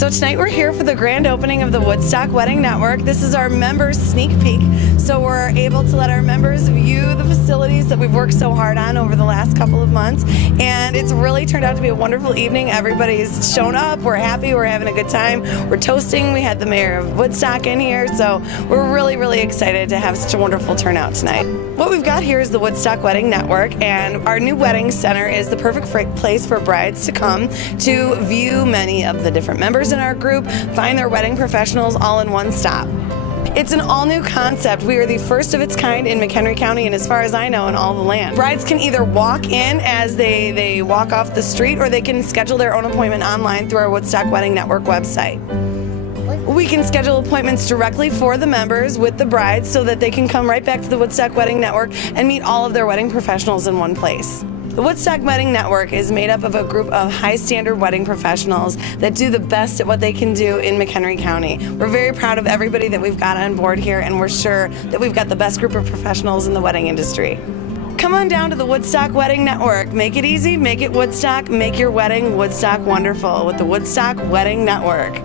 So tonight we're here for the grand opening of the Woodstock Wedding Network. This is our members sneak peek, so we're able to let our members view the facilities that we've worked so hard on over the last couple of months, and it's really turned out to be a wonderful evening. Everybody's shown up, we're happy, we're having a good time, we're toasting. We had the mayor of Woodstock in here, so we're really excited to have such a wonderful turnout tonight. What we've got here is the Woodstock Wedding Network, and our new wedding center is the perfect place for brides to come to view many of the different members in our group, find their wedding professionals all in one stop. It's an all-new concept. We are the first of its kind in McHenry County, and as far as I know, in all the land. Brides can either walk in as they walk off the street, or they can schedule their own appointment online through our Woodstock Wedding Network website. We can schedule appointments directly for the members with the brides so that they can come right back to the Woodstock Wedding Network and meet all of their wedding professionals in one place. The Woodstock Wedding Network is made up of a group of high-standard wedding professionals that do the best at what they can do in McHenry County. We're very proud of everybody that we've got on board here, and we're sure that we've got the best group of professionals in the wedding industry. Come on down to the Woodstock Wedding Network. Make it easy, make it Woodstock, make your wedding Woodstock wonderful with the Woodstock Wedding Network.